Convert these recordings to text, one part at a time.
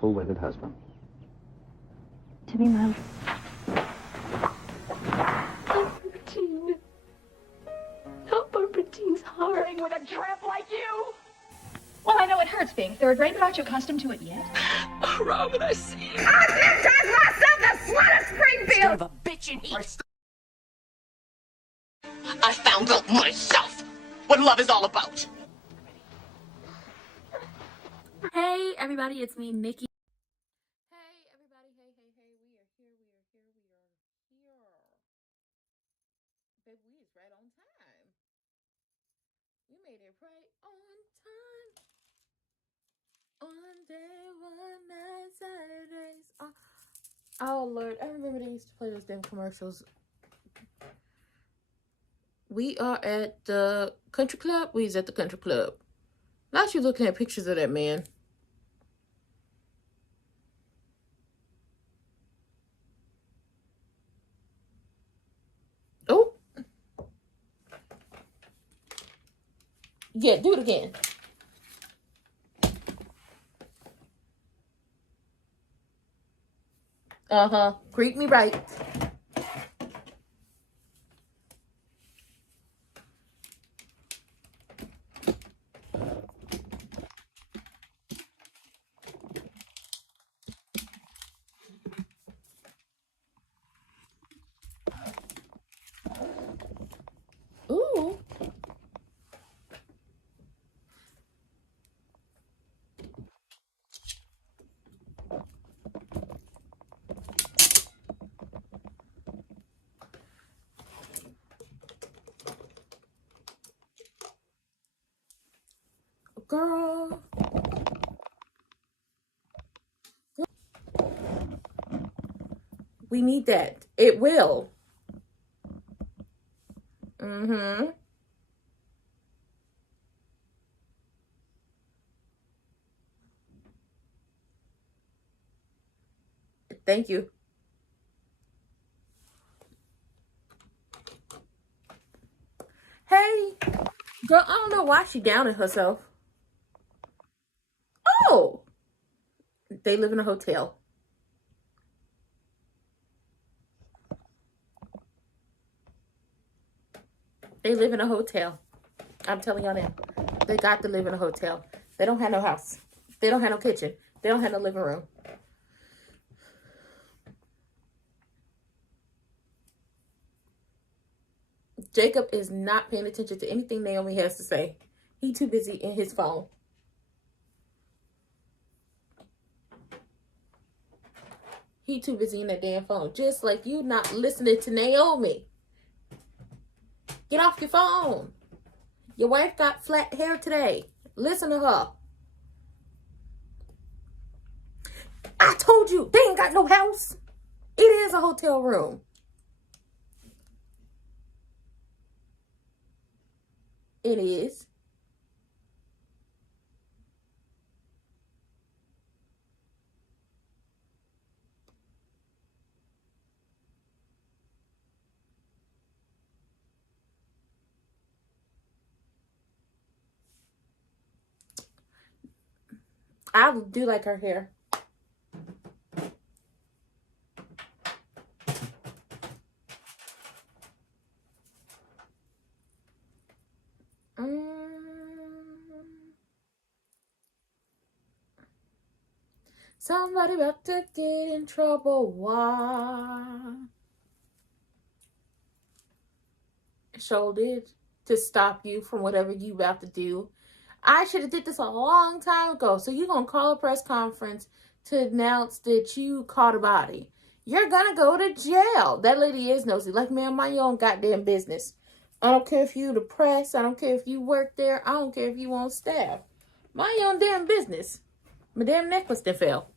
purple-wedded husband. To be my... Barbara-Jean. Not Barbara-Jean's heart. With a tramp like you? Well, I know it hurts, Bing. They're a great, but aren't you accustomed to it yet? Oh, Robin, I see you. I baptized myself the slut of Springfield! Son of a bitch in here. I found out myself what love is all about. Hey everybody, it's me, Nikki. Hey everybody, hey, we are here. Baby, we is right on time. We made it right on time. One day, one night, Saturdays. Oh Lord, I remember they used to play those damn commercials. We are at the country club. We is at the country club. Not you looking at pictures of that man. Oh. Yeah, do it again. Uh-huh. Greet me right. Ooh. Girl. We need that. It will. Mm-hmm. Thank you. Hey. Girl, I don't know why she doubted herself. Oh. They live in a hotel. They live in a hotel. I'm telling y'all now. They got to live in a hotel. They don't have no house. They don't have no kitchen. They don't have no living room. Jacob is not paying attention to anything Naomi has to say. He too busy in his phone. He too busy in that damn phone. Just like you not listening to Naomi. Get off your phone. Your wife got flat hair today. Listen to her. I told you, they ain't got no house. It is a hotel room. It is. I do like her hair. Somebody about to get in trouble. Why? Sure did. To stop you from whatever you about to do. I should have did this a long time ago. So you're going to call a press conference to announce that you caught a body. You're going to go to jail. That lady is nosy. Like, man, mind your own goddamn business. I don't care if you the press. I don't care if you work there. I don't care if you on staff. Mind your own damn business. My damn necklace that fell.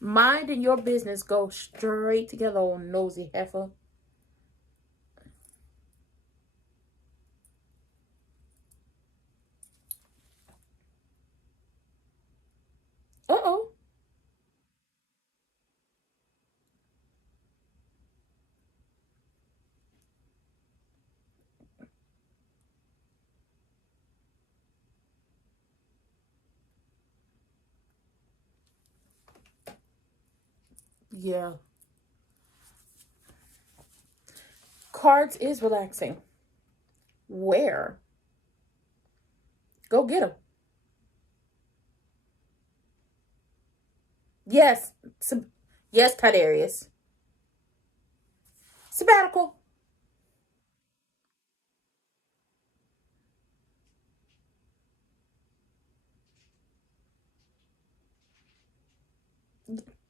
Mind and your business go straight together, old nosy heifer. Uh-oh. Yeah. Cards is relaxing. Where? Go get them. Yes. Yes, Tiberius. Sabbatical.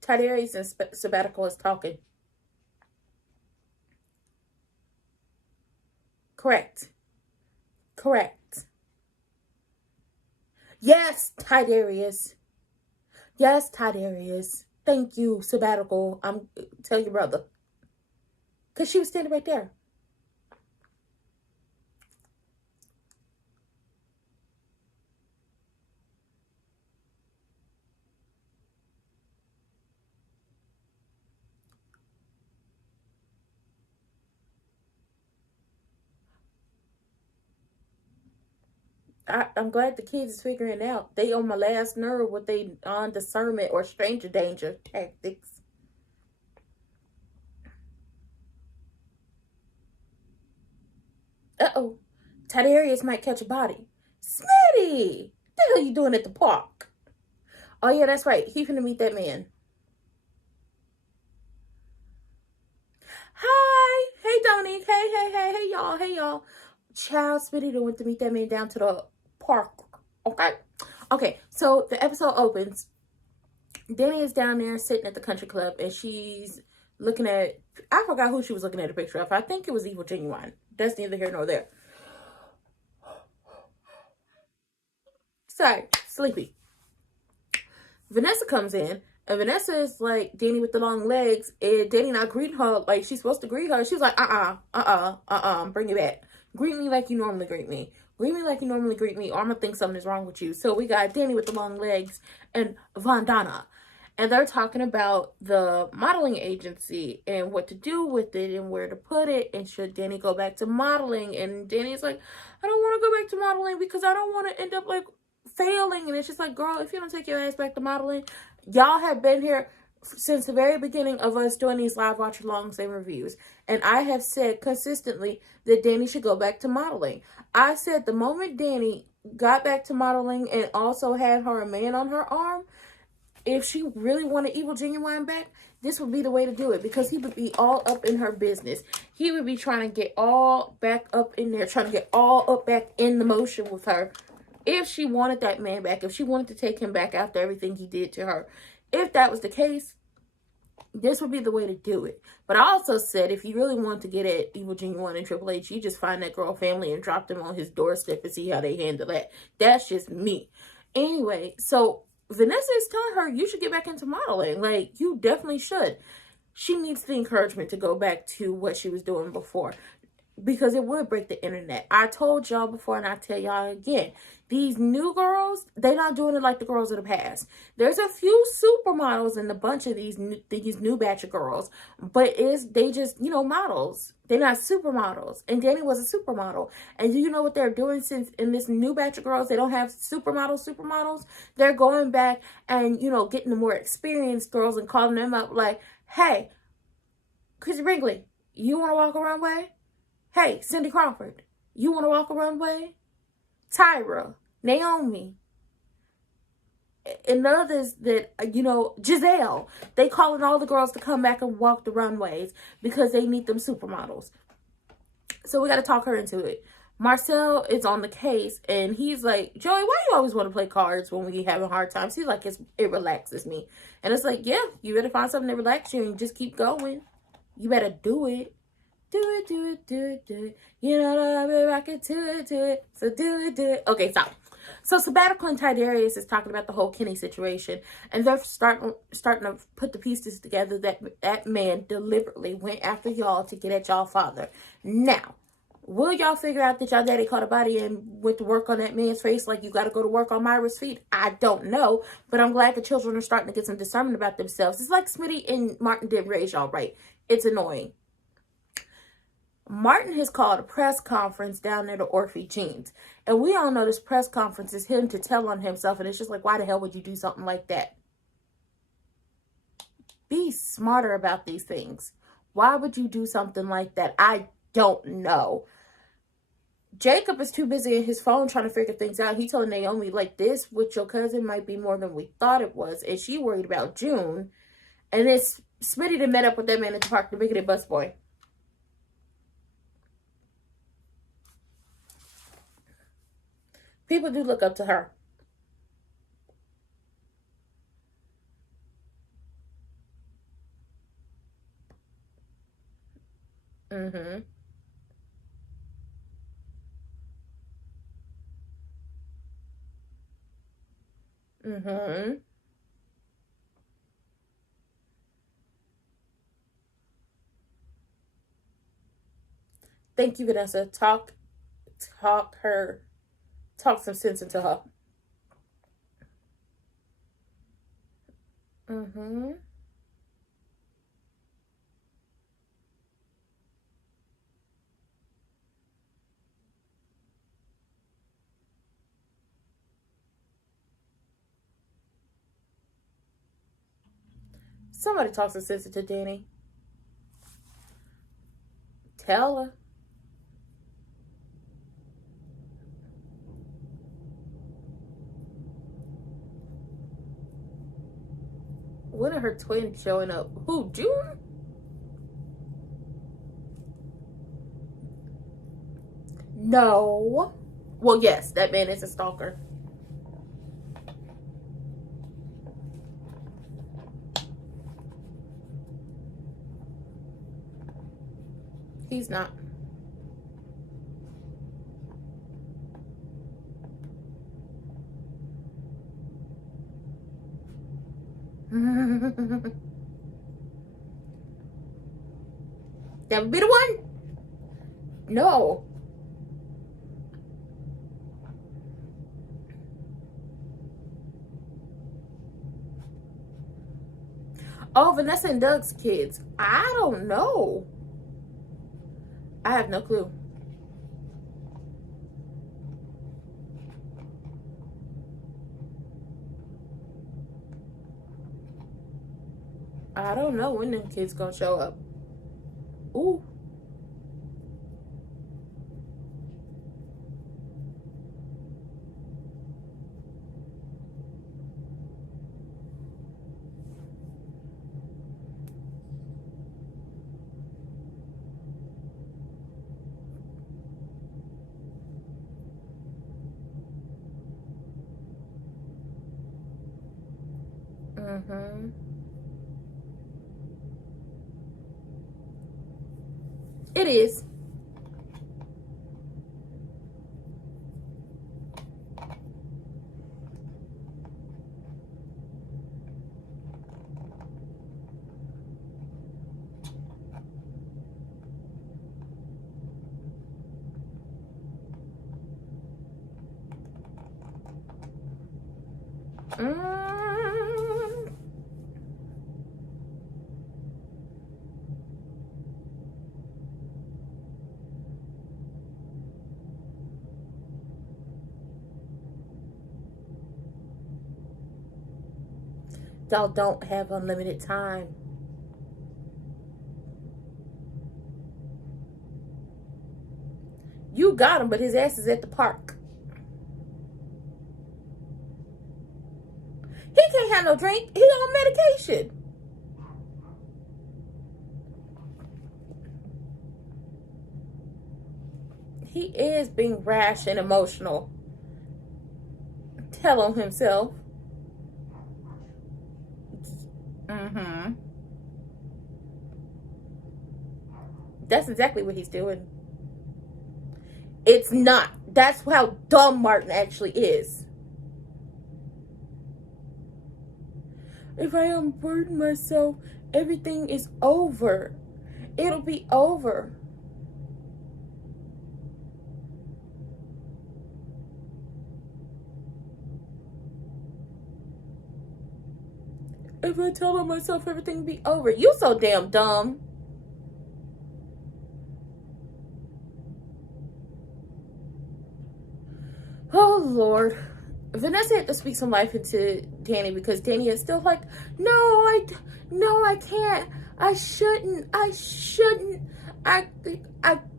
Tiberius and sabbatical is talking. Correct. Correct. Yes, Tiberius. Yes, Tiberius. Thank you, sabbatical. Tell your brother. Because she was standing right there. I'm glad the kids is figuring it out. They on my last nerve with they on discernment or stranger danger tactics. Uh-oh. Tiberius might catch a body. Smitty! What the hell you doing at the park? Oh, yeah, that's right. He finna meet that man. Hi! Hey, Dominique. Hey, y'all. Hey, y'all. Child, Smitty went to meet that man down to the park. Okay, so the episode opens. Danny is down there sitting at the country club, and she's looking at... I forgot who she was looking at a picture of. I think it was Evil Genuine. That's neither here nor there. Sorry, sleepy. Vanessa comes in, and Vanessa is like, Danny with the long legs, and Danny not greeting her like she's supposed to greet her. She's like, bring it back. Greet me like you normally greet me. Greet me like you normally greet me, or I'm gonna think something is wrong with you. So we got Danny with the long legs and Vandana. And they're talking about the modeling agency and what to do with it and where to put it. And should Danny go back to modeling? And Danny's like, I don't want to go back to modeling because I don't want to end up like failing. And it's just like, girl, if you don't take your ass back to modeling, y'all have been here since the very beginning of us doing these live watch-alongs and reviews. And I have said consistently that Danny should go back to modeling. I said the moment Danny got back to modeling and also had her a man on her arm, if she really wanted Evil Genuine back, this would be the way to do it, because he would be all up in her business. He would be trying to get all back up in there, trying to get all up back in the motion with her. If she wanted that man back, if she wanted to take him back after everything he did to her, if that was the case, this would be the way to do it. But I also said, if you really want to get at Evil Genuine and Triple H, you just find that girl family and drop them on his doorstep and see how they handle that. That's just me. Anyway, so Vanessa is telling her, you should get back into modeling. Like, you definitely should. She needs the encouragement to go back to what she was doing before, because it would break the internet. I told y'all before, and I tell y'all again, these new girls, they're not doing it like the girls of the past. There's a few supermodels in the bunch of these new batch of girls, but they just, models. They're not supermodels. And Danny was a supermodel. And do you know what they're doing since in this new batch of girls, they don't have supermodels? They're going back and, getting the more experienced girls and calling them up like, hey, Chrissy Brinkley, you want to walk a runway? Hey, Cindy Crawford, you want to walk a runway? Tyra, Naomi, and others that, Giselle. They calling all the girls to come back and walk the runways because they need them supermodels. So we got to talk her into it. Marcel is on the case, and he's like, Joey, why do you always want to play cards when we having hard times? He's like, it relaxes me. And it's like, yeah, you better find something to relax you and just keep going. You better do it. Do it. You know that I've been rocking to it. So do it. Okay, stop. So Sabbatical and Tiberius is talking about the whole Kenny situation, and they're starting to put the pieces together that man deliberately went after y'all to get at y'all father. Now, will y'all figure out that y'all daddy caught a body and went to work on that man's face like you got to go to work on Myra's feet? I don't know, but I'm glad the children are starting to get some discernment about themselves. It's like Smitty and Martin didn't raise y'all right. It's annoying. Martin has called a press conference down there to Orphe Jeans. And we all know this press conference is him to tell on himself. And it's just like, why the hell would you do something like that? Be smarter about these things. Why would you do something like that? I don't know. Jacob is too busy in his phone trying to figure things out. He told Naomi, like, this with your cousin might be more than we thought it was. And she worried about June. And then Smitty that met up with that man at the park, the bigoted busboy. People do look up to her. Mm-hmm. Mm-hmm. Thank you, Vanessa. Talk some sense into her. Mm-hmm. Somebody talk some sense into Danny. Tell her. When are her twins showing up? Who, June? No. Well, yes, that man is a stalker. He's not. That would be the one? No. Oh, Vanessa and Doug's kids. I don't know. I have no clue. I don't know when them kids gonna show up. Ooh. Mm-hmm. It is. Y'all don't have unlimited time. You got him, but his ass is at the park. He can't have no drink. He on medication. He is being rash and emotional. Tell on himself. Mm-hmm. That's exactly what he's doing. It's not. That's how dumb Martin actually is. If I unburden myself, everything is over. It'll be over. If I tell on myself, everything will be over. You so damn dumb. Oh, Lord. Vanessa had to speak some life into Danny because Danny is still like, no, I can't. I shouldn't. I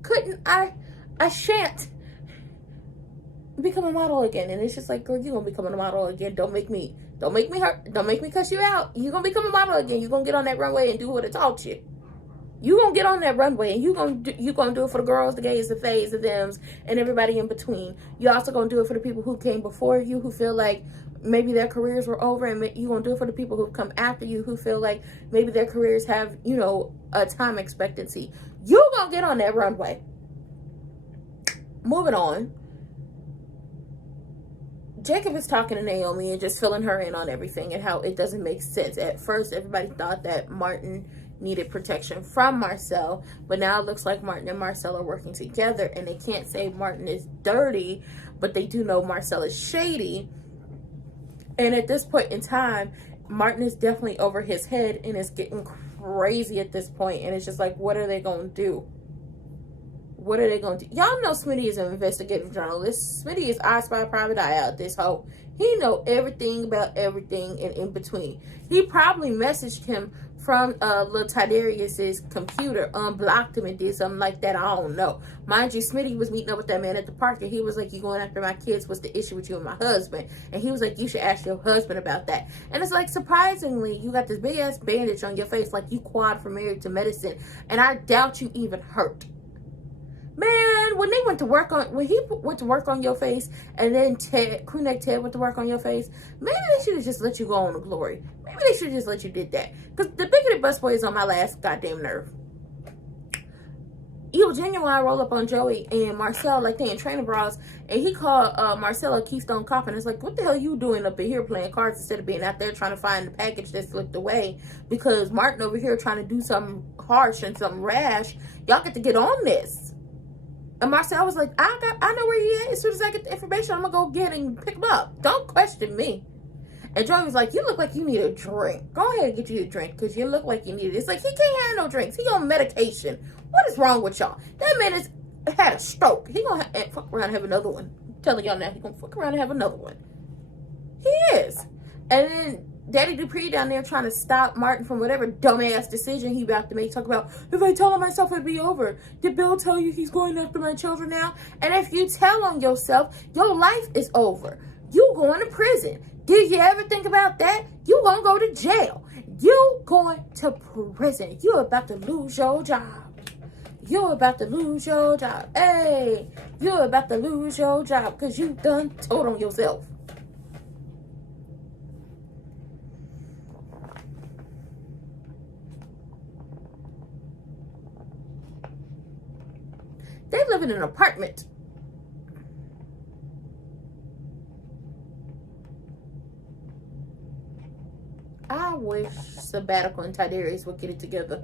couldn't. I shan't become a model again. And it's just like, girl, you're gonna become a model again. Don't make me hurt. Don't make me cuss you out. You're gonna become a model again. You're gonna get on that runway and do what it taught you. You gonna get on that runway and you gonna do it for the girls, the gays, the fays, the thems, and everybody in between. You also gonna do it for the people who came before you, who feel like maybe their careers were over, and you gonna do it for the people who've come after you, who feel like maybe their careers have, you know, a time expectancy. You gonna get on that runway. Moving on. Jacob is talking to Naomi and just filling her in on everything and how it doesn't make sense. At first, everybody thought that Martin needed protection from Marcel, but now it looks like Martin and Marcel are working together, and they can't say Martin is dirty, but they do know Marcel is shady. And at this point in time, Martin is definitely over his head and is getting crazy at this point, and it's just like, what are they going to do? What are they going to do? Y'all know Smitty is an investigative journalist. Smitty is I Spy Private Eye out this hoe. He know everything about everything and in between. He probably messaged him from little Tidarius's computer, unblocked him and did something like that. I don't know. Mind you, Smitty was meeting up with that man at the park, and he was like, you going after my kids? What's the issue with you and my husband? And he was like, you should ask your husband about that. And it's like, surprisingly, you got this big ass bandage on your face like you quad from Married to Medicine, and I doubt you even hurt. Man, when he went to work on your face, and then Crewneck Ted went to work on your face, maybe they should have just let you go on to glory. Maybe they should have just let you did that. Because the bigoted busboy is on my last goddamn nerve. Evil Genuine roll up on Joey and Marcel like they in training bras, and he called Marcel a Keystone Cop, and it's like, what the hell you doing up in here playing cards instead of being out there trying to find the package that slipped away? Because Martin over here trying to do something harsh and something rash. Y'all get to get on this. And Marcel was like, I know where he is. As soon as I get the information, I'm going to go get him and pick him up. Don't question me. And Joey was like, you look like you need a drink. Go ahead and get you a drink because you look like you need it. It's like, he can't have no drinks. He on medication. What is wrong with y'all? That man has had a stroke. He going to fuck around and have another one. I'm telling y'all now, he going to fuck around and have another one. He is. And then Daddy Dupree down there trying to stop Martin from whatever dumbass decision he about to make. Talk about, if I tell on myself, it'd be over. Did Bill tell you he's going after my children now? And if you tell on yourself, your life is over. You going to prison. Did you ever think about that? You gonna go to jail. You going to prison. You're about to lose your job. You're about to lose your job. Hey, you're about to lose your job because you done told on yourself. They live in an apartment. I wish Sabbatical and Tidarius would get it together.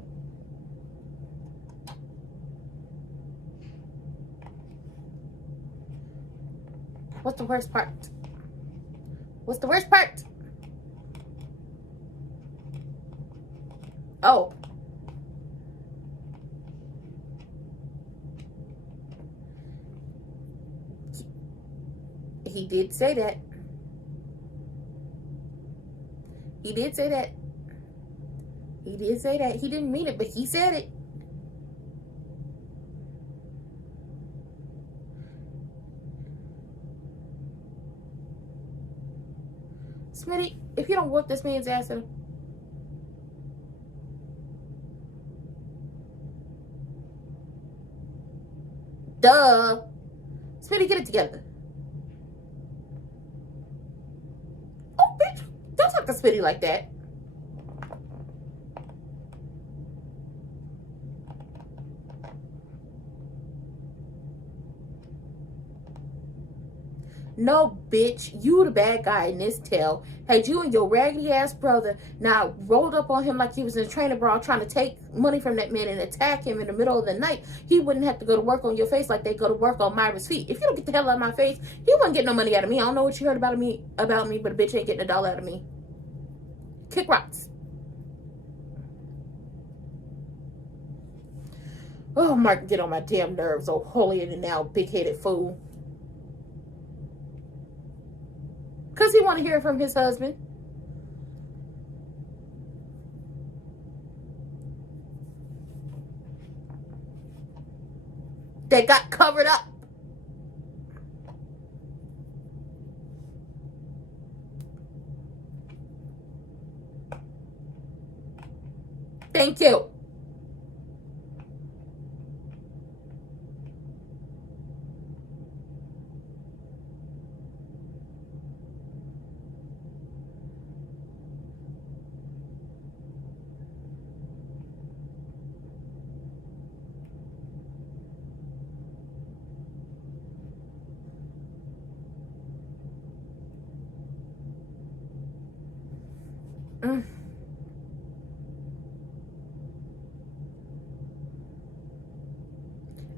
What's the worst part? What's the worst part? Oh. He did say that. He did say that. He did say that. He didn't mean it, but he said it. Smitty, if you don't whoop this man's ass in... Duh. Smitty, get it together. Oh, bitch. Don't talk to Smitty like that. No, bitch, you the bad guy in this tale. Had you and your raggedy ass brother now rolled up on him like he was in a training bra trying to take money from that man and attack him in the middle of the night, he wouldn't have to go to work on your face like they go to work on Myra's feet. If you don't get the hell out of my face, he wouldn't get no money out of me. I don't know what you heard about me, but a bitch ain't getting $1 out of me. Kick rocks. Oh, Mark, get on my damn nerves, oh holier than thou, big-headed fool. Because he want to hear from his husband. That got covered up. Thank you.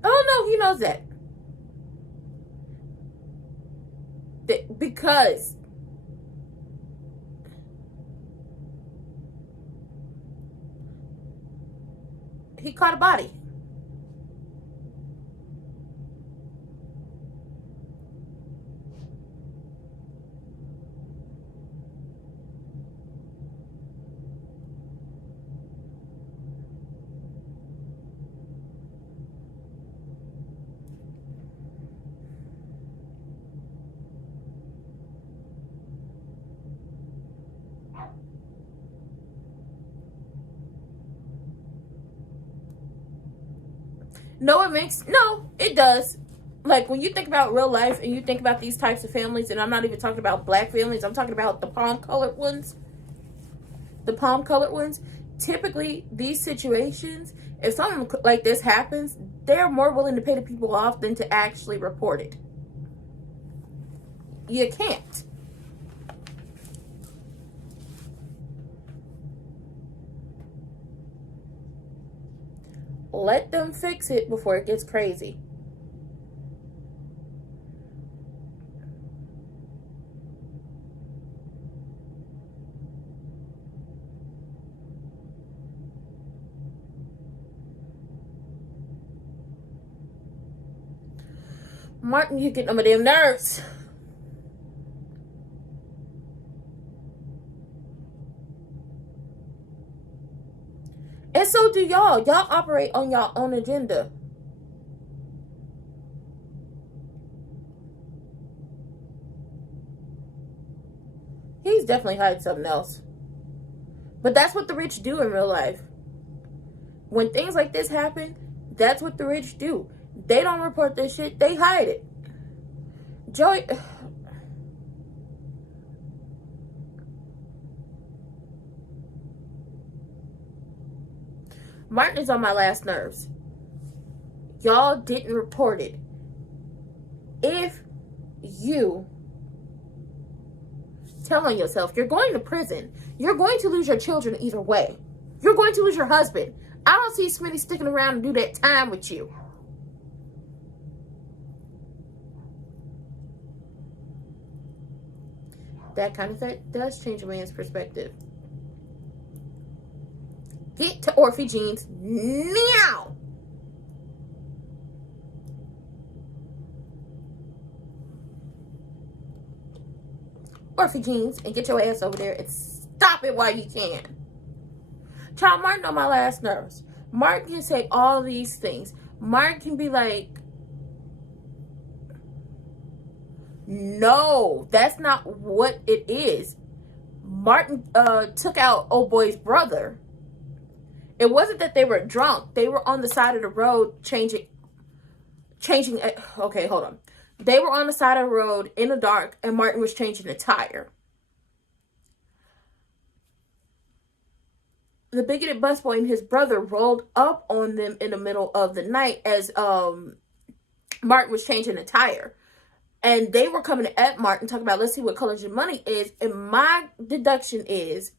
Oh no, he knows that. Because he caught a body. No, it does. Like, when you think about real life and you think about these types of families, and I'm not even talking about black families, I'm talking about the palm-colored ones. The palm-colored ones. Typically, these situations, if something like this happens, they're more willing to pay the people off than to actually report it. You can't. Let them fix it before it gets crazy. Martin, you get on my damn nerves. And so do y'all. Y'all operate on y'all own agenda. He's definitely hiding something else. But that's what the rich do in real life. When things like this happen, that's what the rich do. They don't report this shit. They hide it. Joey... Martin is on my last nerves. Y'all didn't report it. If you tell on yourself, you're going to prison. You're going to lose your children either way. You're going to lose your husband. I don't see Smitty sticking around and do that time with you. That kind of thing does change a man's perspective. Get to Orphe Jeans now. Orphe Jeans, and get your ass over there and stop it while you can. Child, Martin on my last nerves. Martin can say all these things. Martin can be like, no, that's not what it is. Martin took out old boy's brother. It wasn't that they were drunk. They were on the side of the road changing. Okay, hold on. They were on the side of the road in the dark, and Martin was changing the tire. The bigoted busboy and his brother rolled up on them in the middle of the night as Martin was changing the tire. And they were coming at Martin, talking about, let's see what color your money is. And my deduction is,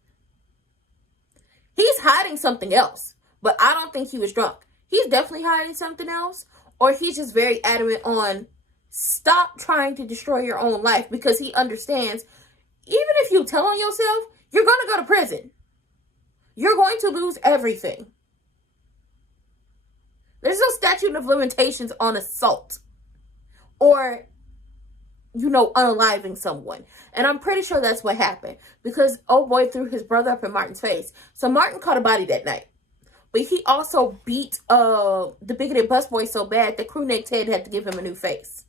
he's hiding something else. But I don't think he was drunk. He's definitely hiding something else. Or he's just very adamant on, stop trying to destroy your own life. Because he understands, even if you tell on yourself, you're going to go to prison. You're going to lose everything. There's no statute of limitations on assault. Or unaliving someone. And I'm pretty sure that's what happened, because oh boy threw his brother up in Martin's face. So Martin caught a body that night. But he also beat the bigoted busboy so bad that Crewneck Ted had to give him a new face.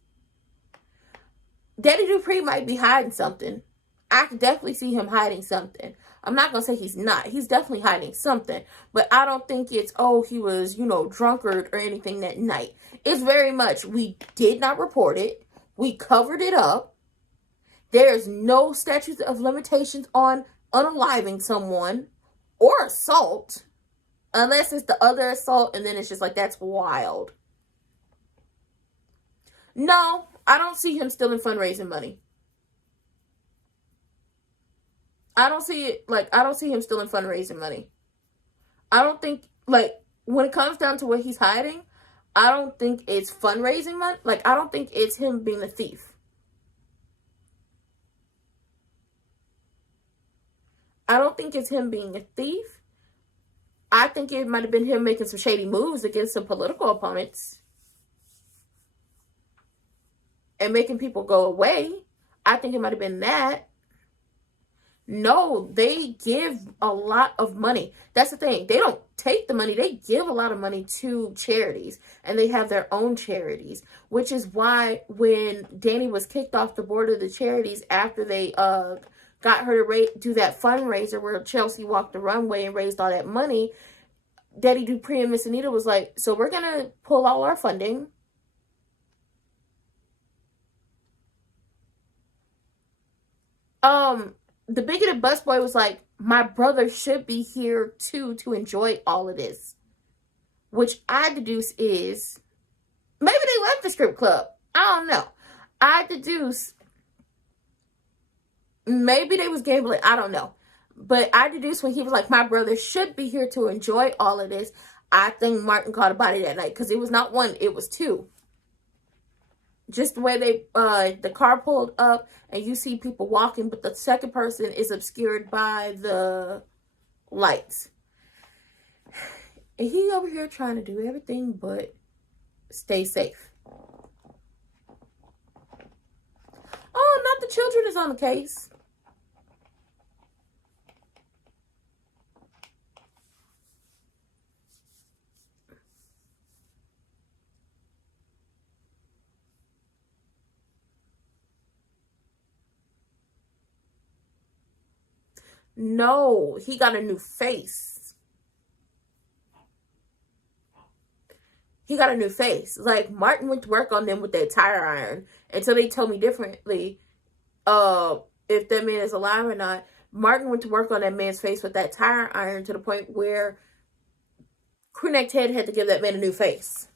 Daddy Dupree might be hiding something. I could definitely see him hiding something. I'm not going to say he's not. He's definitely hiding something. But I don't think it's, he was, drunkard or anything that night. It's very much, we did not report it. We covered it up. There's no statutes of limitations on unaliving someone or assault. Unless it's the other assault, and then it's just like, that's wild. No, I don't see him stealing fundraising money. I don't see him stealing fundraising money. I don't think, when it comes down to what he's hiding, I don't think it's fundraising money. I don't think it's him being a thief. I don't think it's him being a thief. I think it might have been him making some shady moves against some political opponents and making people go away. I think it might have been that. No, they give a lot of money. That's the thing. They don't take the money. They give a lot of money to charities, and they have their own charities, which is why when Danny was kicked off the board of the charities after they got her to do that fundraiser where Chelsea walked the runway and raised all that money, Daddy Dupree and Miss Anita was like, so we're going to pull all our funding. The bigoted busboy was like, my brother should be here too to enjoy all of this. Which I deduce is, maybe they left the strip club. I don't know. I deduce, maybe they was gambling. I don't know. But I deduce when he was like, my brother should be here to enjoy all of this, I think Martin caught a body that night. Because it was not one, it was two. Just the way the car pulled up and you see people walking, but the second person is obscured by the lights. And he over here trying to do everything but stay safe. Oh, not the children is on the case. No, he got a new face. He got a new face. Like, Martin went to work on them with that tire iron. Until they told me differently, if that man is alive or not. Martin went to work on that man's face with that tire iron to the point where Crewneck Ted had to give that man a new face.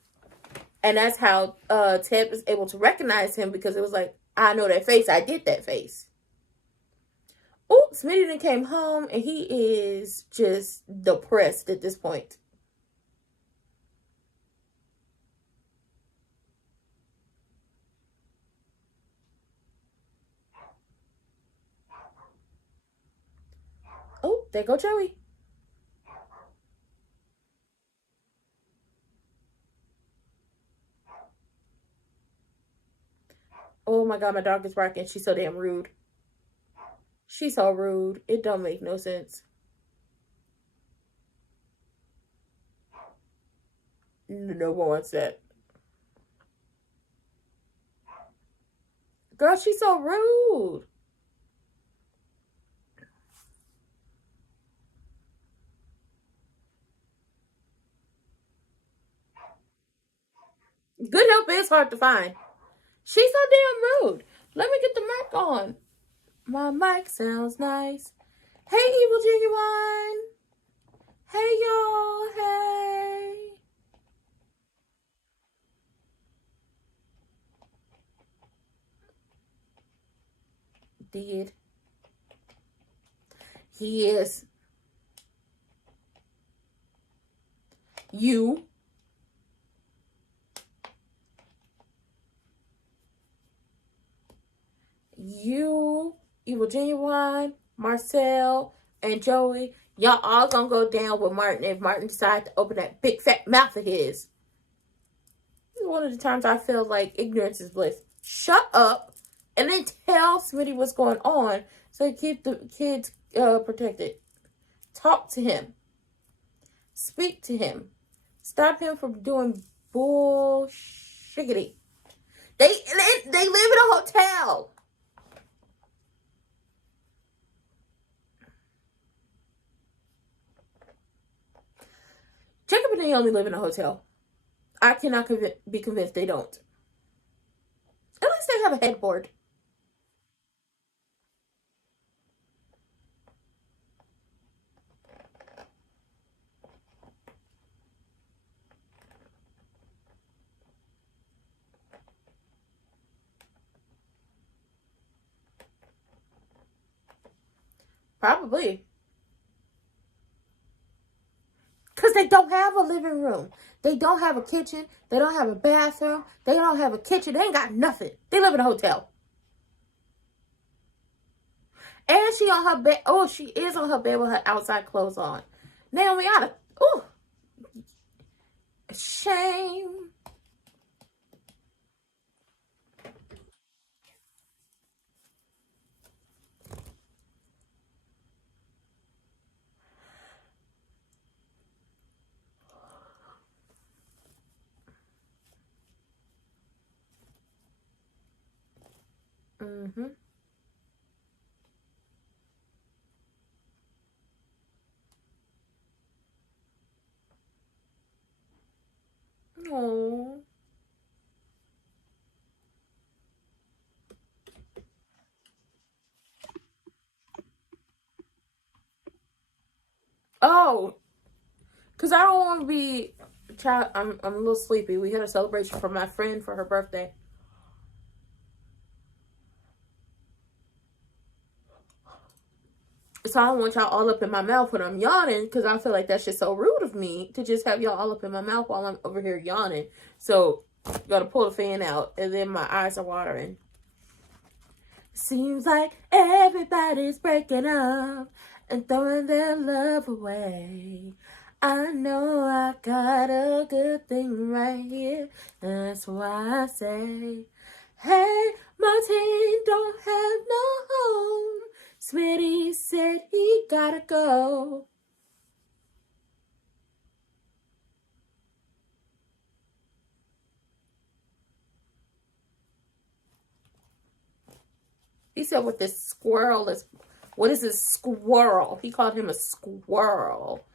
And that's how Ted was able to recognize him, because it was like, I know that face. I did that face. Oh, Smitty then came home, and he is just depressed at this point. Oh, there go Joey. Oh my God, my dog is barking. She's so damn rude. She's so rude. It don't make no sense. No one wants that. Girl, she's so rude. Good help is hard to find. She's so damn rude. Let me get the mic on. My mic sounds nice. Hey, Evil Genuine. Hey, y'all. Hey. Did. He is. You. You, Evil Genuine, Marcel, and Joey, y'all all gonna go down with Martin if Martin decides to open that big fat mouth of his. This is one of the times I feel like ignorance is bliss. Shut up And then tell Smitty what's going on so he keep the kids protected. Talk to him. Speak to him. Stop him from doing bullshiggity. They live in a hotel. Jacob and Naomi live in a hotel. I cannot be convinced they don't. At least they have a headboard. Probably. Because they don't have a living room. They don't have a kitchen. They don't have a bathroom. They don't have a kitchen. They ain't got nothing. They live in a hotel. And she on her bed. Oh, she is on her bed with her outside clothes on. Naomi oughta. Ooh. Shame. Mm-hmm. Oh. Oh. Because I don't want to be... Child, I'm a little sleepy. We had a celebration for my friend for her birthday. So I don't want y'all all up in my mouth when I'm yawning, because I feel like that's just so rude of me to just have y'all all up in my mouth while I'm over here yawning. So, gotta pull the fan out, and then my eyes are watering. Seems like everybody's breaking up and throwing their love away. I know I got a good thing right here. That's why I say, hey, Martin don't have no home. Smitty said he gotta go. He said what this squirrel is. What is this squirrel? He called him a squirrel.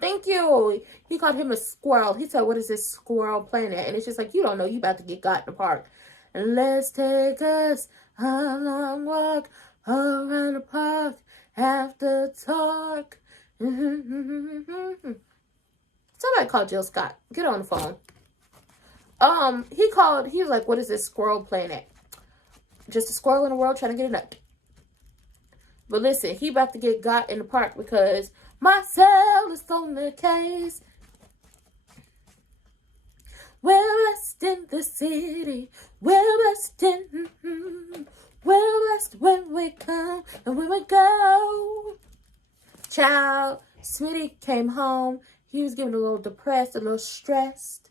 Thank you. He called him a squirrel. He said, what is this squirrel playing at? And it's just like, you don't know. You about to get got in the park. And let's take us a long walk around the park after talk. Somebody call Jill Scott. Get on the phone. He was like, what is this squirrel playing at? Just a squirrel in the world trying to get a nut. But listen, he about to get got in the park because Marcel is on the case. We're blessed in the city. We're blessed we're blessed when we come and when we go. Child, Smitty came home. He was getting a little depressed, a little stressed.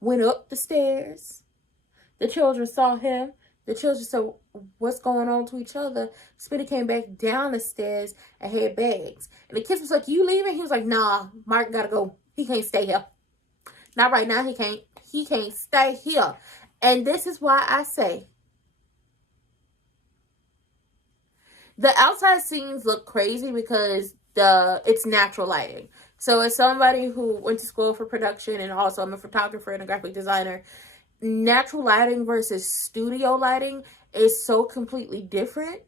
Went up the stairs. The children saw him. The children said, what's going on to each other? Smitty came back down the stairs and had bags. And the kids was like, you leaving? He was like, nah, Mark gotta go. He can't stay here. Not right now, he can't. He can't stay here. And this is why I say, the outside scenes look crazy because it's natural lighting. So as somebody who went to school for production and also I'm a photographer and a graphic designer, natural lighting versus studio lighting is so completely different.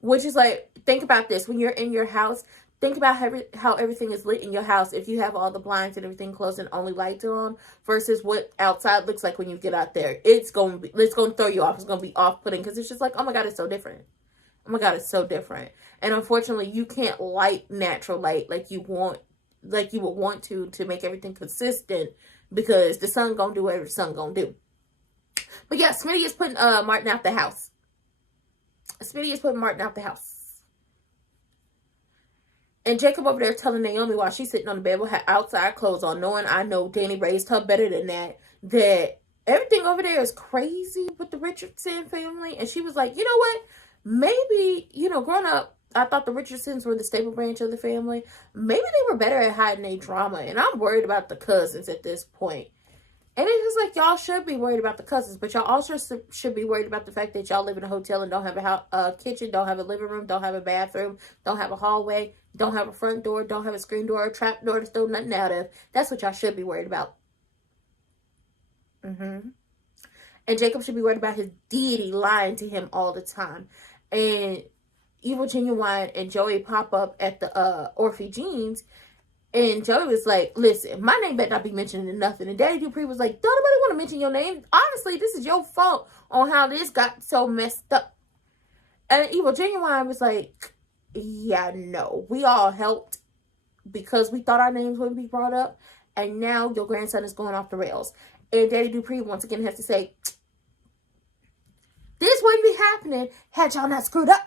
Which is like, think about this. When you're in your house, think about how everything is lit in your house. If you have all the blinds and everything closed and only lights are on versus what outside looks like when you get out there. It's going to throw you off. It's going to be off-putting because it's just like, oh my God, it's so different. Oh my God, it's so different. And unfortunately, you can't light natural light like you would want to make everything consistent because the sun gonna do whatever the sun gonna do. But yeah, Smitty is putting Martin out the house. Smitty is putting Martin out the house. And Jacob over there telling Naomi while she's sitting on the bed with her outside clothes on, knowing I know Danny raised her better than that everything over there is crazy with the Richardson family. And she was like, you know what? Maybe, growing up, I thought the Richardsons were the stable branch of the family. Maybe they were better at hiding their drama. And I'm worried about the cousins at this point. And it's just like, y'all should be worried about the cousins, but y'all also should be worried about the fact that y'all live in a hotel and don't have a kitchen, don't have a living room, don't have a bathroom, don't have a hallway, don't have a front door, don't have a screen door, a trap door to throw nothing out of. That's what y'all should be worried about. And Jacob should be worried about his deity lying to him all the time. And Evil Genuine and Joey pop up at the Orphe Jeans. And Joey was like, listen, my name better not be mentioned in nothing. And Daddy Dupree was like, don't nobody want to mention your name. Honestly, this is your fault on how this got so messed up. And Evil Genuine was like, yeah, no. We all helped because we thought our names wouldn't be brought up. And now your grandson is going off the rails. And Daddy Dupree once again has to say, this wouldn't be happening had y'all not screwed up.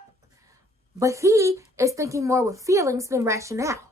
But he is thinking more with feelings than rationale.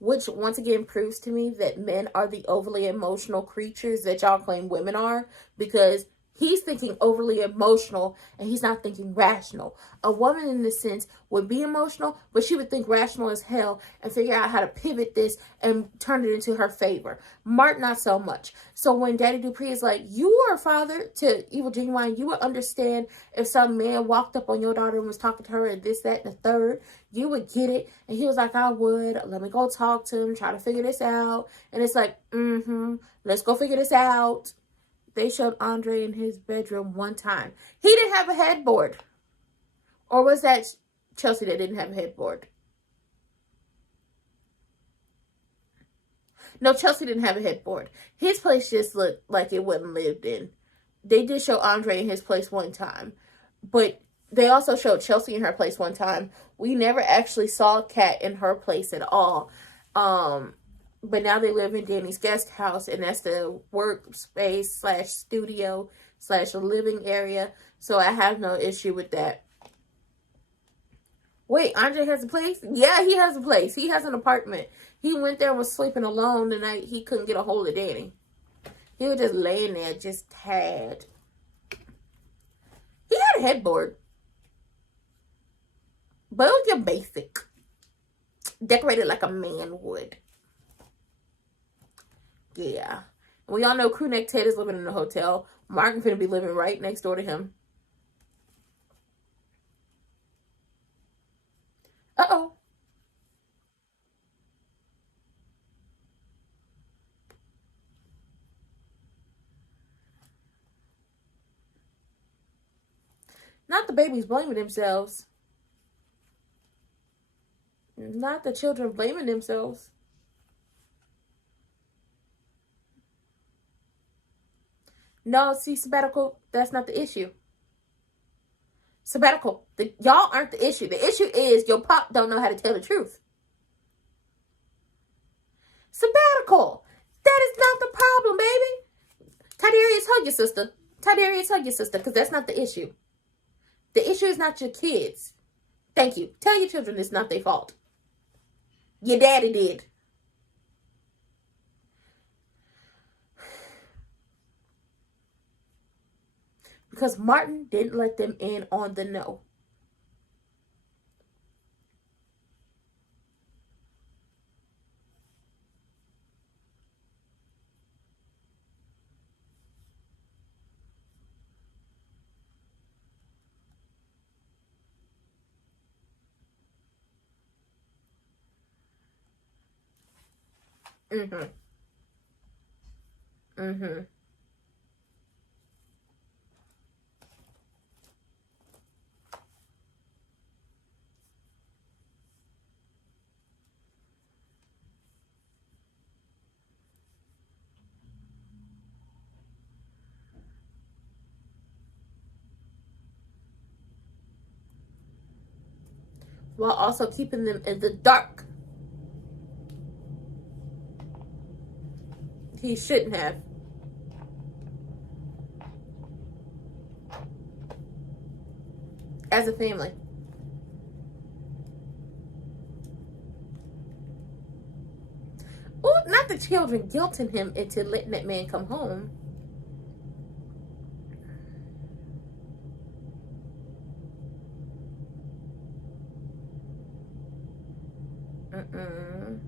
Which, once again, proves to me that men are the overly emotional creatures that y'all claim women are. Because he's thinking overly emotional and he's not thinking rational. A woman, in this sense, would be emotional, but she would think rational as hell and figure out how to pivot this and turn it into her favor. Mark, not so much. So when Daddy Dupree is like, you are a father to Evil Genuine, you would understand if some man walked up on your daughter and was talking to her and this, that, and the third. You would get it. And he was like, I would. Let me go talk to him, try to figure this out. And it's like, let's go figure this out. They showed Andre in his bedroom one time. He didn't have a headboard. Or was that Chelsea that didn't have a headboard? No, Chelsea didn't have a headboard. His place just looked like it wasn't lived in. They did show Andre in his place one time. But they also showed Chelsea in her place one time. We never actually saw Kat in her place at all. But now they live in Danny's guest house, and that's the workspace / studio / living area. So I have no issue with that. Wait, Andre has a place? Yeah, he has a place. He has an apartment. He went there and was sleeping alone the night he couldn't get a hold of Danny. He was just laying there, just tired. He had a headboard. But it was just basic. Decorated like a man would. Yeah. And we all know Crewneck Ted is living in a hotel. Martin's gonna be living right next door to him. Uh-oh. Not the babies blaming themselves. Not the children blaming themselves. No, see, sabbatical, that's not the issue. Sabbatical, y'all aren't the issue. The issue is your pop don't know how to tell the truth. Sabbatical, that is not the problem, baby. Tidarius, hug your sister. Tidarius, hug your sister, because that's not the issue. The issue is not your kids. Thank you. Tell your children it's not their fault. Your daddy did. Because Martin didn't let them in on the no. While also keeping them in the dark. He shouldn't have. As a family. Well, not the children guilting him into letting that man come home. Mm-mm.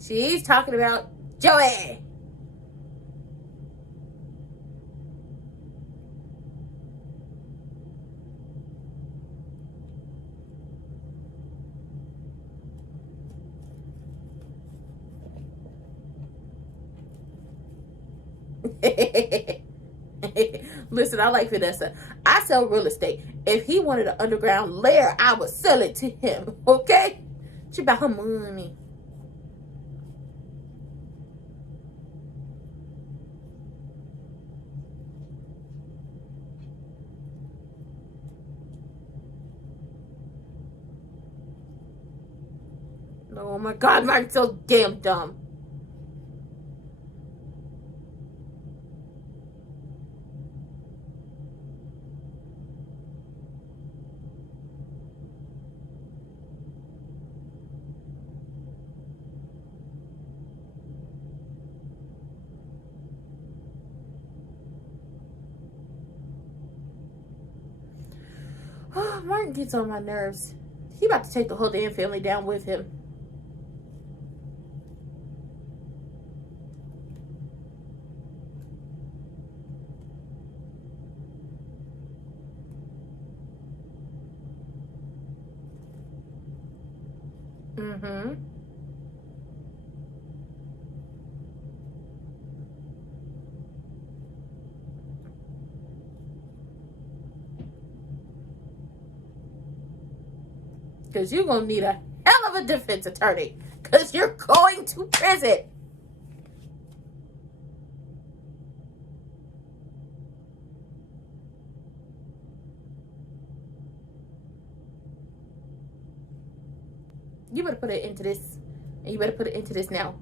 She's talking about Joey. Listen, I like Vanessa. I sell real estate. If he wanted an underground lair, I would sell it to him. Okay? She about her money. Oh my God, Martin's so damn dumb. Oh, Martin gets on my nerves. He about to take the whole damn family down with him. Mm-hmm. Because you're going to need a hell of a defense attorney. Because you're going to prison. You better put it into this. And you better put it into this now.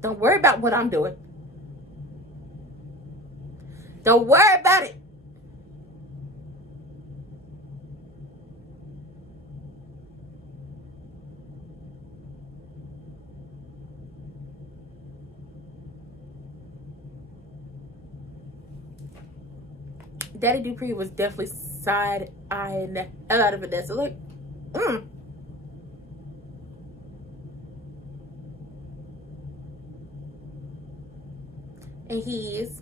Don't worry about what I'm doing. Don't worry about it. Daddy Dupree was definitely side-eyeing the hell out of Vanessa. Like, And he is.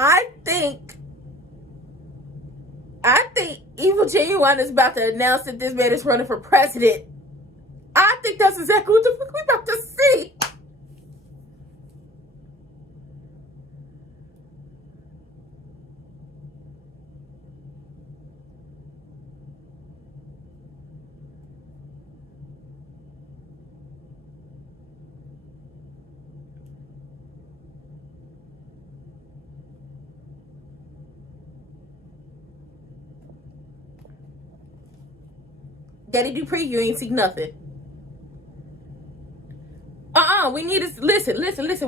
I think Evil Genuine is about to announce that this man is running for president. I think that's exactly what the fuck we about to see. Daddy Dupree, you ain't see nothing. We need a listen.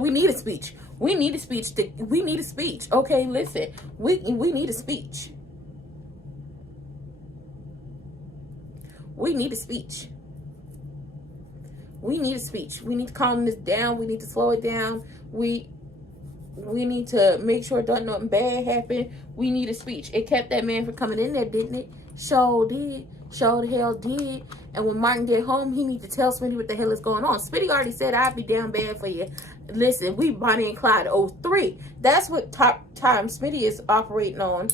We need a speech. We need a speech. We need a speech. Okay, listen. We need a speech. We need a speech. We need a speech. We need to calm this down. We need to slow it down. We need to make sure nothing bad happen. We need a speech. It kept that man from coming in there, didn't it? Sure did. Sure the hell did. And when Martin get home, he need to tell Smitty what the hell is going on. Smitty already said, I'd be down bad for you. Listen, we Bonnie and Clyde 03. That's what time Smitty is operating on.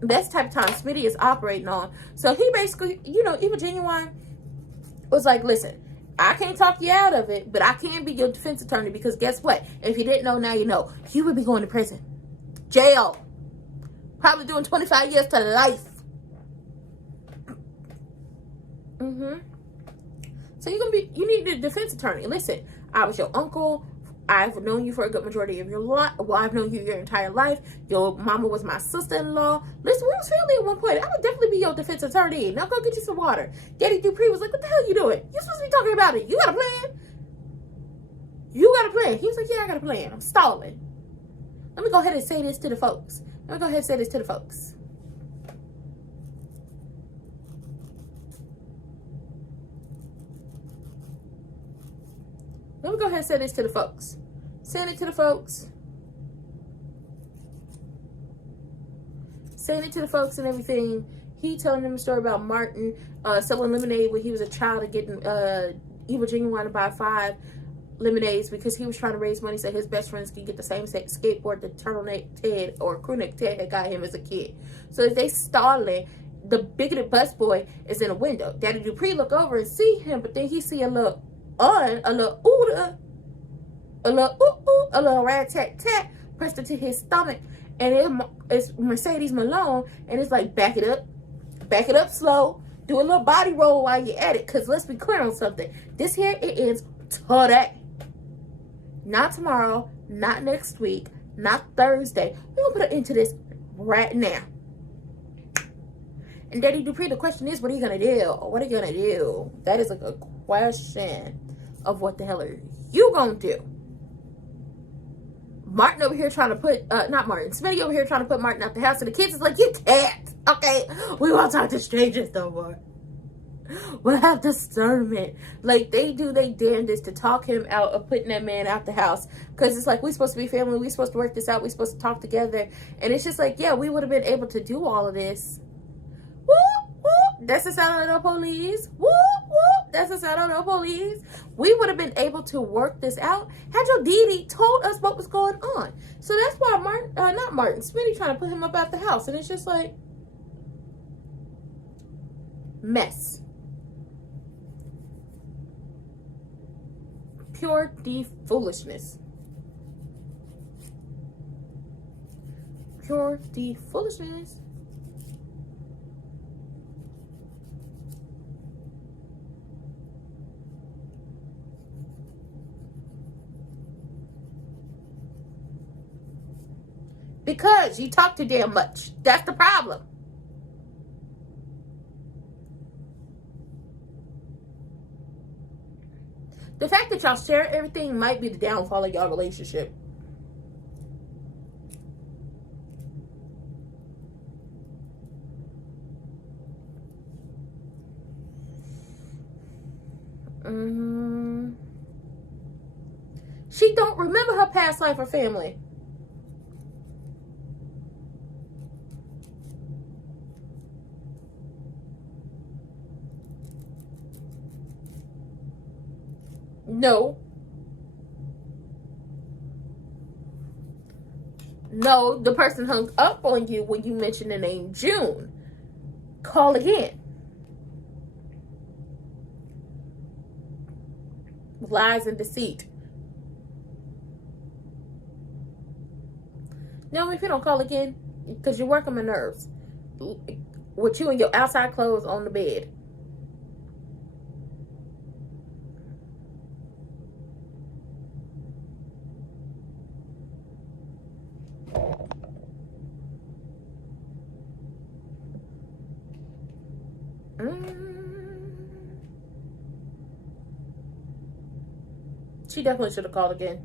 That's the type of time Smitty is operating on. So he basically, Evil Genuine was like, listen, I can't talk you out of it, but I can be your defense attorney, because guess what? If you didn't know, now you know. You would be going to prison. Jail. Probably doing 25 years to life. So you need a defense attorney. Listen, I was your uncle. I've known you for a good majority of your life. Well, I've known you your entire life. Your mama was my sister-in-law. Listen, we was family at one point. I would definitely be your defense attorney. Now go get you some water. Daddy Dupree was like, what the hell you doing? You're supposed to be talking about it. You got a plan? You got a plan? He was like, yeah, I got a plan. I'm stalling. Let me go ahead and say this to the folks. Let me go ahead and say this to the folks. Let me go ahead and say this to the folks. Send it to the folks. Saying it to the folks and everything. He telling them a story about Martin selling lemonade when he was a child and getting Evil Genuine to buy 5 lemonades because he was trying to raise money so his best friends could get the same skateboard that Turtleneck Ted or Crewneck Ted had got him as a kid. So as they stalling, the bigoted busboy is in a window. Daddy Dupree look over and see him, but then he see a little ooh, a little rat-tat-tat pressed into his stomach, and it's Mercedes Malone, and it's like, back it up slow, do a little body roll while you're at it, because let's be clear on something. This here, it ends today. Not tomorrow, not next week, not Thursday. We're going to put an end to this right now. And Daddy Dupree, the question is, what are you going to do? What are you going to do? That is like a question of what the hell are you going to do? Martin over here trying to put, not Martin, Smitty over here trying to put Martin out the house, and the kids is like, you can't, okay? We won't talk to strangers no more. We'll have discernment. Like, they do they damnedest to talk him out of putting that man out the house, because it's like, we're supposed to be family, we're supposed to work this out, we're supposed to talk together, and it's just like, yeah, we would have been able to do all of this. Whoop, whoop, that's the sound of the police. Whoop, whoop, that's the sound of the police. We would have been able to work this out had your Dee told us what was going on. So that's why Smitty trying to put him up out the house, and it's just like, mess. Pure foolishness. Pure foolishness. Because you talk too damn much. That's the problem. The fact that y'all share everything might be the downfall of y'all relationship. She don't remember her past life or family. No. No, the person hung up on you when you mentioned the name June. Call again. Lies and deceit. No, if you don't call again, because you're working my nerves. With you in your outside clothes on the bed. She definitely should have called again.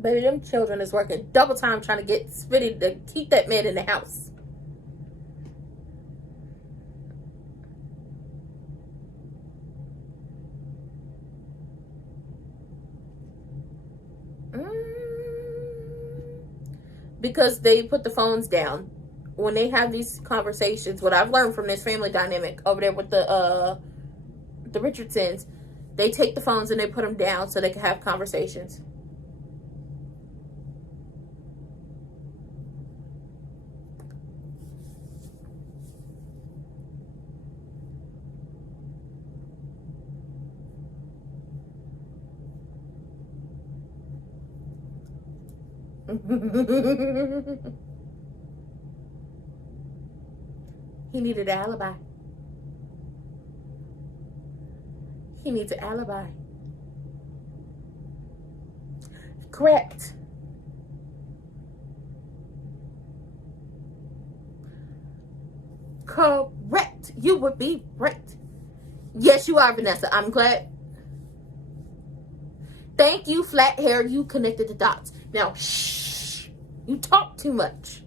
Baby, them children is working double time trying to get Smitty to keep that man in the house. Because they put the phones down when they have these conversations, what I've learned from this family dynamic over there with the Richardsons, they take the phones and they put them down so they can have conversations. He needed an alibi. He needs an alibi. Correct. Correct. You would be right. Yes, you are, Vanessa. I'm glad. Thank you, flat hair. You connected the dots. Now, shh. You talk too much.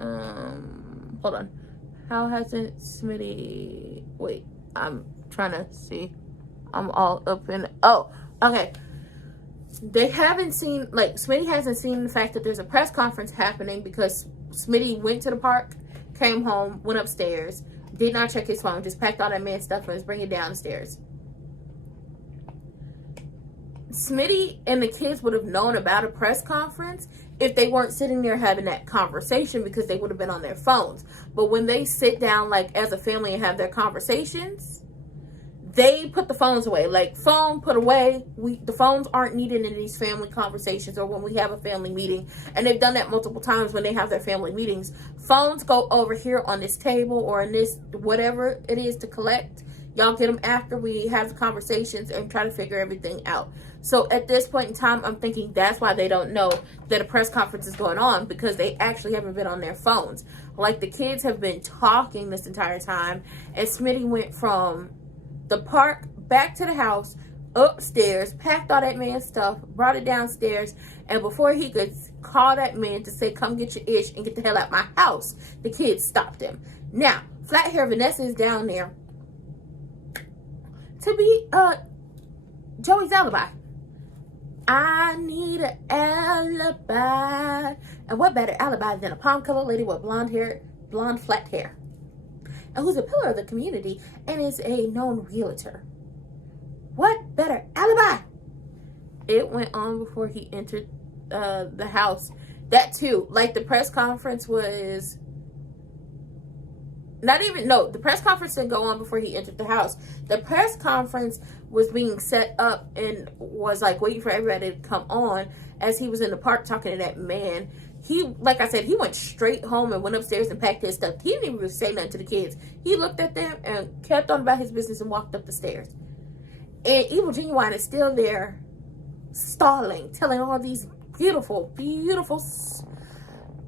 Hold on. How hasn't Smitty... Wait, I'm trying to see. I'm all up in... Oh, okay. They haven't seen... Like, Smitty hasn't seen the fact that there's a press conference happening because Smitty went to the park, came home, went upstairs, did not check his phone, just packed all that man's stuff and was bringing it downstairs. Smitty and the kids would have known about a press conference if they weren't sitting there having that conversation, because they would have been on their phones. But when they sit down, like, as a family and have their conversations, they put the phones away. Like, phone put away. The phones aren't needed in these family conversations or when we have a family meeting. And they've done that multiple times when they have their family meetings. Phones go over here on this table or in this, whatever it is to collect. Y'all get them after we have the conversations and try to figure everything out. So at this point in time, I'm thinking that's why they don't know that a press conference is going on, because they actually haven't been on their phones. Like, the kids have been talking this entire time, and Smitty went from the park back to the house, upstairs, packed all that man's stuff, brought it downstairs, and before he could call that man to say, come get your ish and get the hell out my house, the kids stopped him. Now, flat hair Vanessa is down there to be Joey's alibi. I need an alibi. And what better alibi than a palm-colored lady with blonde flat hair, and who's a pillar of the community and is a known realtor. What better alibi? It went on before he entered the house. That too, like, the press conference was the press conference didn't go on before he entered the house. The press conference was being set up and was, like, waiting for everybody to come on as he was in the park talking to that man. He, like I said, he went straight home and went upstairs and packed his stuff. He didn't even say nothing to the kids. He looked at them and kept on about his business and walked up the stairs. And Evil Genuine is still there, stalling, telling all these beautiful, beautiful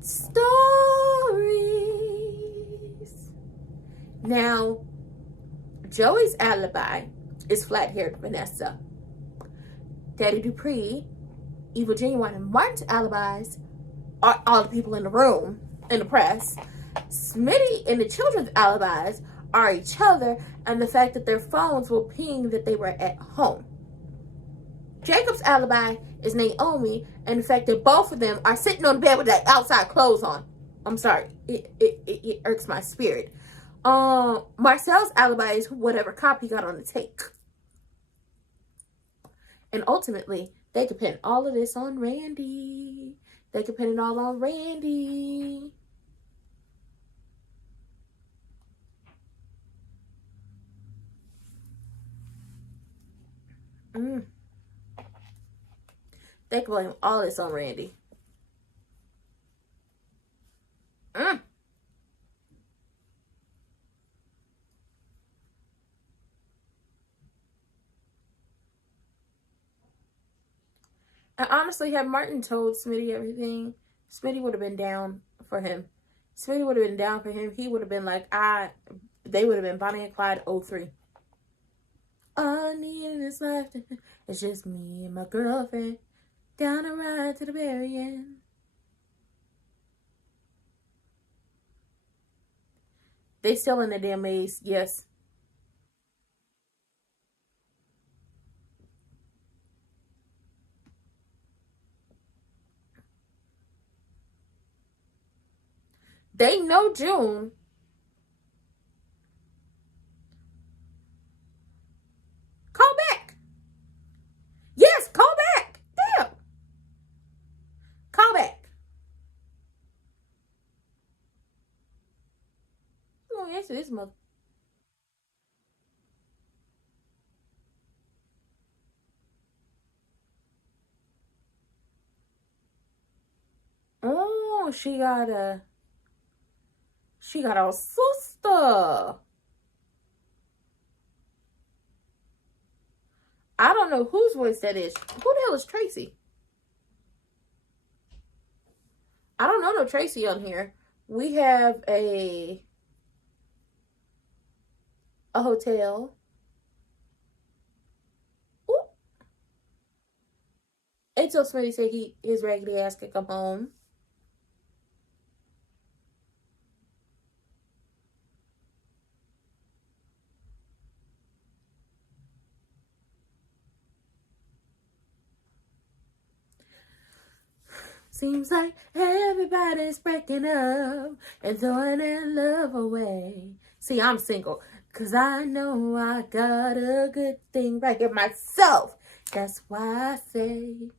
stories. Now, Joey's alibi is flat-haired Vanessa. Daddy Dupree, Evil Genuine, and Martin's alibis are all the people in the room, in the press. Smitty and the children's alibis are each other and the fact that their phones will ping that they were at home. Jacob's alibi is Naomi and the fact that both of them are sitting on the bed with that outside clothes on. I'm sorry. It irks my spirit. Marcel's alibi is whatever cop he got on the take. And ultimately, they could pin all of this on Randy. They could pin it all on Randy. They could blame all this on Randy. And honestly, had Martin told Smitty everything, Smitty would have been down for him. Smitty would have been down for him. He would have been like, they would have been Bonnie and Clyde 03. All I need in this life is just me and my girlfriend. Down the ride to the very end. They still in the damn maze, yes. They know June. Call back. Yes, call back. Damn. Call back. You gonna answer this mother? Oh, she got a sister. I don't know whose voice that is. Who the hell is Tracy? I don't know no Tracy on here. We have a hotel. Ooh. Until Smitty said his raggedy ass could come home. Seems like everybody's breaking up and throwing their love away. See, I'm single because I know I got a good thing right here myself. That's why I say,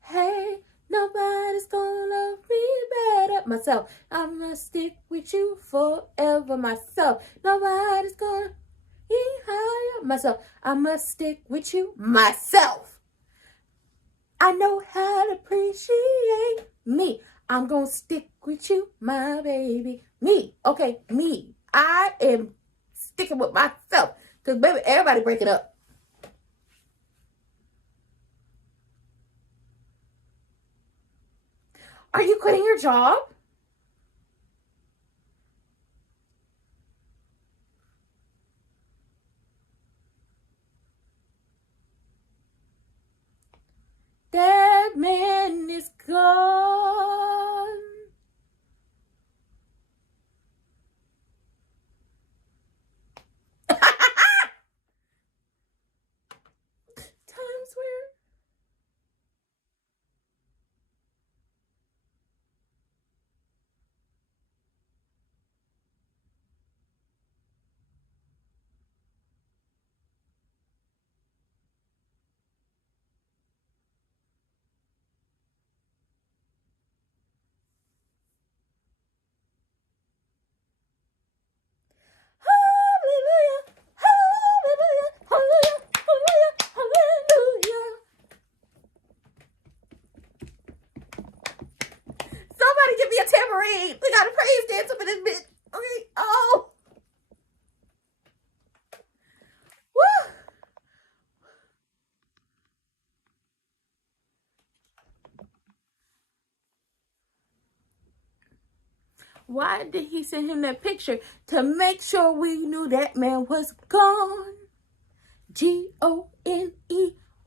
hey, nobody's gonna love me better myself. I'm gonna stick with you forever myself. Nobody's gonna be higher myself. I must stick with you myself. I know how to appreciate me. I'm gonna stick with you, my baby. Me. Okay, me. I am sticking with myself. Because, baby, everybody breaking up. Are you quitting your job? That man is gone. Times where hallelujah, hallelujah, hallelujah, hallelujah, hallelujah. Somebody give me a tambourine. We got a praise dance up in this bitch. Okay. Oh. Woo. Why did he send him that picture? To make sure we knew that man was gone. Gone.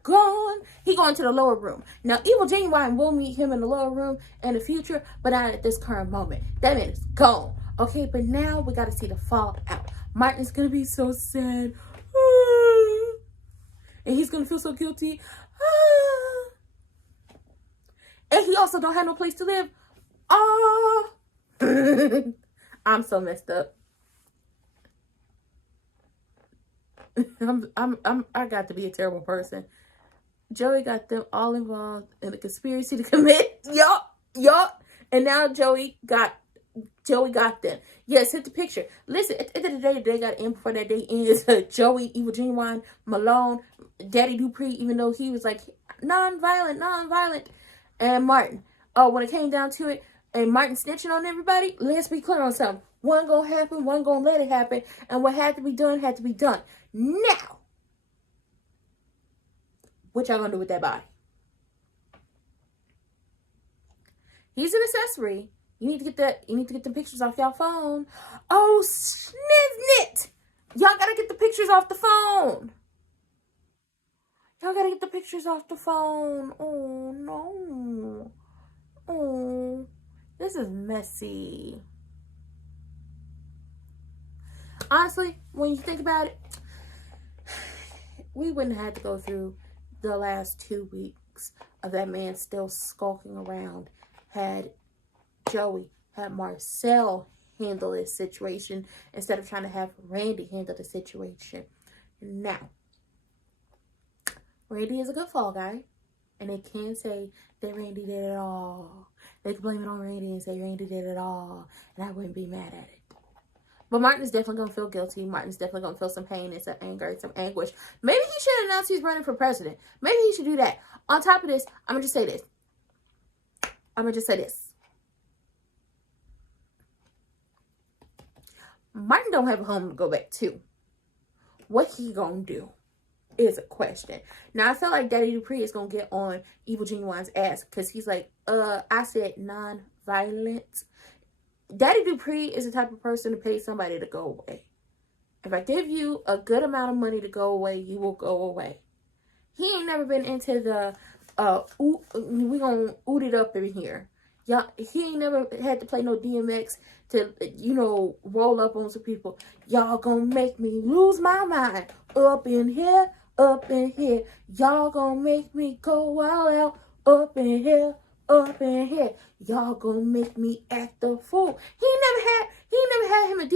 Gone. He going to the lower room. Now, Evil Genuine will meet him in the lower room in the future, but not at this current moment. That man is gone. Okay, but now we got to see the fallout. Martin's going to be so sad. And he's going to feel so guilty. And he also don't have no place to live. Oh. I'm so messed up. I got to be a terrible person. Joey got them all involved in a conspiracy to commit. Yup. And now Joey got them. Yes, hit the picture. Listen, at the end of the day got in before that day ends. Joey, Evil Genuine, Malone, Daddy Dupree, even though he was like non-violent, and Martin. Oh, when it came down to it, and Martin snitching on everybody, let's be clear on something. One gonna happen, one gonna let it happen, and what had to be done had to be done. Now, what y'all gonna do with that body? He's an accessory. You need to get the pictures off y'all phone. Oh, sniznit! Y'all gotta get the pictures off the phone. Y'all gotta get the pictures off the phone. Oh no. Oh, this is messy. Honestly, when you think about it, we wouldn't have to go through the last 2 weeks of that man still skulking around had Joey had Marcel handle this situation instead of trying to have Randy handle the situation. Now, Randy is a good fall guy, and they can't say that Randy did it all. They can blame it on Randy and say Randy did it all, and I wouldn't be mad at it. But Martin is definitely going to feel guilty. Martin's definitely going to feel some pain and some anger and some anguish. Maybe he should announce he's running for president. Maybe he should do that. On top of this, I'm going to just say this. Martin don't have a home to go back to. What he gonna do is a question. Now, I feel like Daddy Dupree is gonna get on Evil Genuine's ass because he's like, I said non-violent. Daddy Dupree is the type of person to pay somebody to go away. If I give you a good amount of money to go away, you will go away. He ain't never been into the, we gonna oot it up in here. Y'all, he ain't never had to play no DMX to, you know, roll up on some people. Y'all gonna make me lose my mind. Up in here, up in here. Y'all gonna make me go all out. Up in here, up in here. Y'all gonna make me act a fool. He never had him a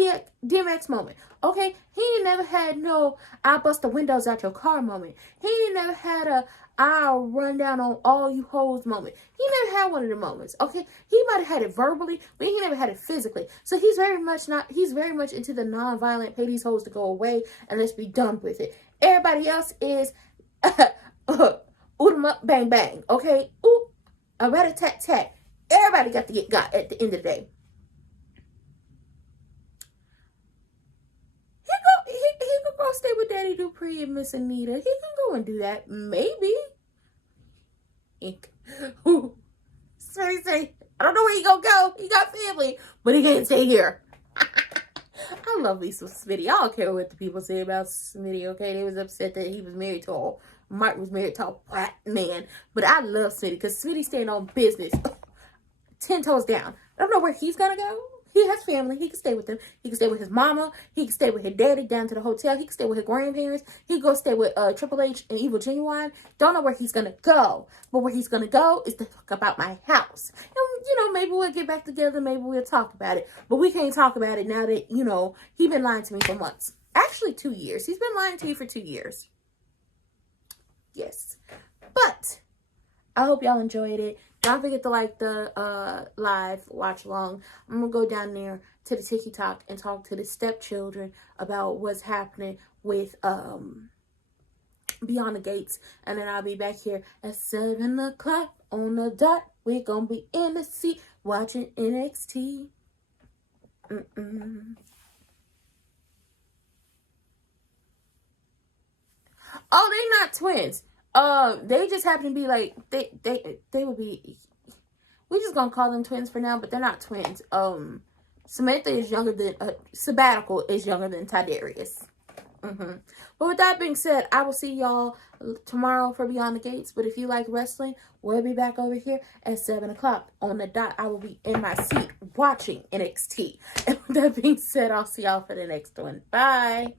DMX moment. Okay? He ain't never had no I'll bust the windows out your car moment. He ain't never had a I'll run down on all you hoes moment. He never had one of the moments. Okay? He might have had it verbally, but he never had it physically. So he's very much into the non-violent, pay these hoes to go away and let's be done with it. Everybody else is oot 'em up, bang bang. Okay? Ooh, a rat-a-tat-tat. Everybody got to get got at the end of the day. He could go stay with Daddy Dupree and Miss Anita. He can go and do that. Maybe. Seriously, I don't know where he gonna go. He got family, but he can't stay here. I love me some Smitty. I don't care what the people say about Smitty, okay? They was upset that he was married to Martin was married to a black man. But I love Smitty because Smitty staying on business. 10 toes down. I don't know where he's gonna go. He has family. He can stay with them. He can stay with his mama. He can stay with his daddy down to the hotel. He can stay with his grandparents. He can go stay with Triple H and Evil Genuine. Don't know where he's gonna go. But where he's gonna go is to talk about my house. And, you know, maybe we'll get back together. Maybe we'll talk about it. But we can't talk about it now that, you know, he's been lying to me for months. Actually, 2 years. He's been lying to you for 2 years. Yes. But I hope y'all enjoyed it. Don't forget to like the live watch along. I'm going to go down there to the TikTok and talk to the stepchildren about what's happening with Beyond the Gates. And then I'll be back here at 7 o'clock on the dot. We're going to be in the seat watching NXT. Oh, they not twins. They just happen to be like, they would be, we just gonna call them twins for now, but they're not twins. Samantha is younger than, Sabbatical is younger than Tiberius. But with that being said, I will see y'all tomorrow for Beyond the Gates. But if you like wrestling, we'll be back over here at 7 o'clock on the dot. I will be in my seat watching NXT. And with that being said, I'll see y'all for the next one. Bye.